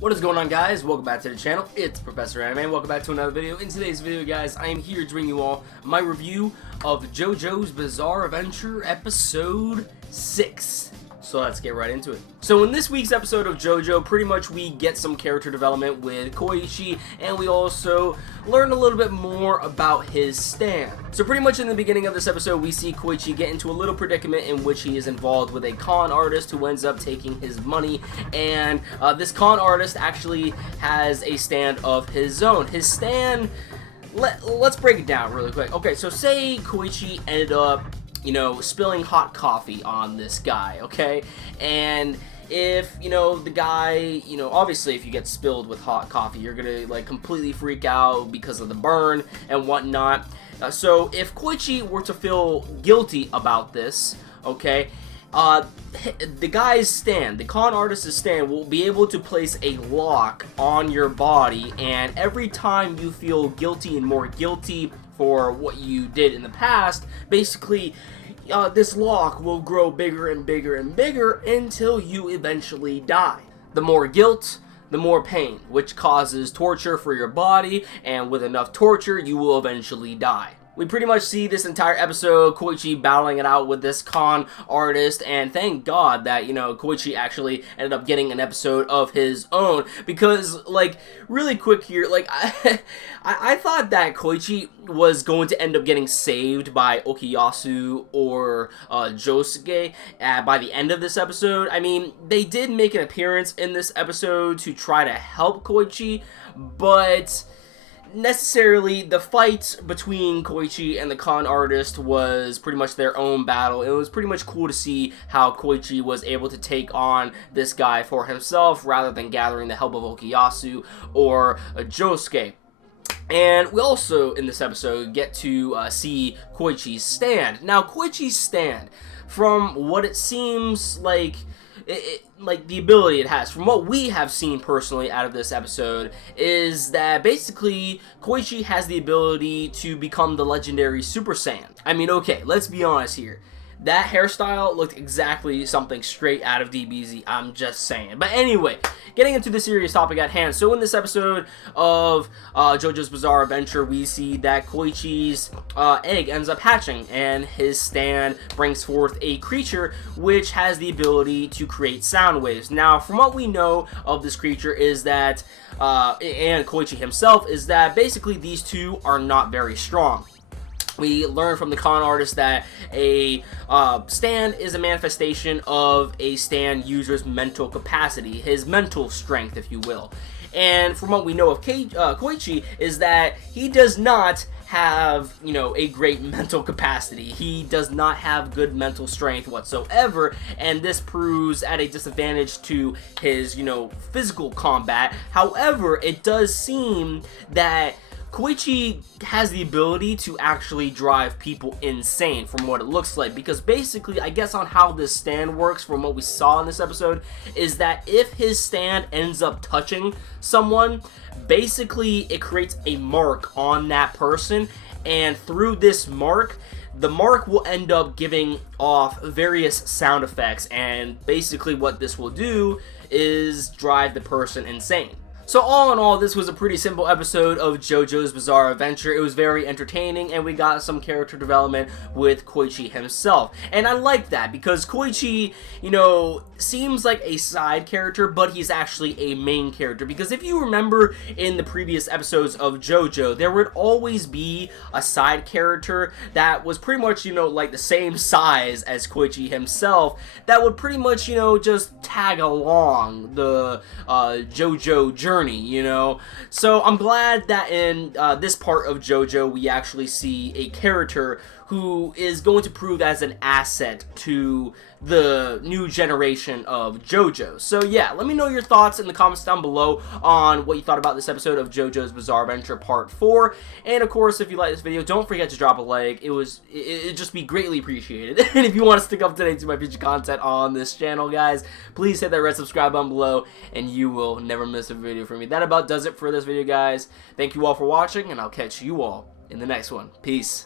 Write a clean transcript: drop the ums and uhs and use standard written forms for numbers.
What is going on, guys? Welcome back to the channel. It's Professor Anime. Welcome back to another video. In today's video, guys, I am here to bring you all my review of JoJo's Bizarre Adventure episode 6. So let's get right into it. So in this week's episode of JoJo, pretty much we get some character development with Koichi, and we also learn a little bit more about his stand. So pretty much in the beginning of this episode, we see Koichi get into a little predicament in which he is involved with a con artist who ends up taking his money, and this con artist actually has a stand of his own. His stand, let's break it down really quick. Okay, so say Koichi ended up spilling hot coffee on this guy, okay? And if, the guy, obviously if you get spilled with hot coffee, you're gonna, completely freak out because of the burn and whatnot. So if Koichi were to feel guilty about this, okay, the guy's stand, the con artist's stand, will be able to place a lock on your body, and every time you feel guilty and more guilty for what you did in the past, basically this lock will grow bigger and bigger and bigger until you eventually die. The more guilt, the more pain, which causes torture for your body, and with enough torture, you will eventually die. We pretty much see this entire episode, Koichi battling it out with this con artist, and thank God that, Koichi actually ended up getting an episode of his own, because, really quick here, I thought that Koichi was going to end up getting saved by Okuyasu or Josuke by the end of this episode. I mean, they did make an appearance in this episode to try to help Koichi, but necessarily the fight between Koichi and the con artist was pretty much their own battle. It was pretty much cool to see how Koichi was able to take on this guy for himself rather than gathering the help of Okuyasu or Josuke. And we also, in this episode, get to see Koichi's stand. Now, Koichi's stand, from what it seems like, the ability it has, from what we have seen personally out of this episode, is that basically Koichi has the ability to become the legendary Super Saiyan. I mean, okay, let's be honest here. That hairstyle looked exactly something straight out of DBZ, I'm just saying. But anyway, getting into the serious topic at hand. So in this episode of JoJo's Bizarre Adventure, we see that Koichi's egg ends up hatching, and his stand brings forth a creature which has the ability to create sound waves. Now, from what we know of this creature is that, and Koichi himself, is that basically these two are not very strong. We learn from the con artist that a stand is a manifestation of a stand user's mental capacity, his mental strength, if you will. And from what we know of Koichi is that he does not have, a great mental capacity. He does not have good mental strength whatsoever, and this proves at a disadvantage to his, physical combat. However, it does seem that Koichi has the ability to actually drive people insane from what it looks like, because basically, I guess on how this stand works from what we saw in this episode is that if his stand ends up touching someone, basically it creates a mark on that person, and through this mark, the mark will end up giving off various sound effects, and basically what this will do is drive the person insane. So all in all, this was a pretty simple episode of JoJo's Bizarre Adventure. It was very entertaining, and we got some character development with Koichi himself. And I like that, because Koichi, seems like a side character, but he's actually a main character. Because if you remember in the previous episodes of JoJo, there would always be a side character that was pretty much, the same size as Koichi himself, that would pretty much, just tag along the JoJo journey. So I'm glad that in this part of JoJo we actually see a character who is going to prove as an asset to the new generation of JoJo. So yeah, let me know your thoughts in the comments down below on what you thought about this episode of JoJo's Bizarre Adventure Part 4. And of course, if you like this video, don't forget to drop a like. It'd just be greatly appreciated. And if you want to stick up to date to my future content on this channel, guys, please hit that red subscribe button below, and you will never miss a video from me. That about does it for this video, guys. Thank you all for watching, and I'll catch you all in the next one. Peace.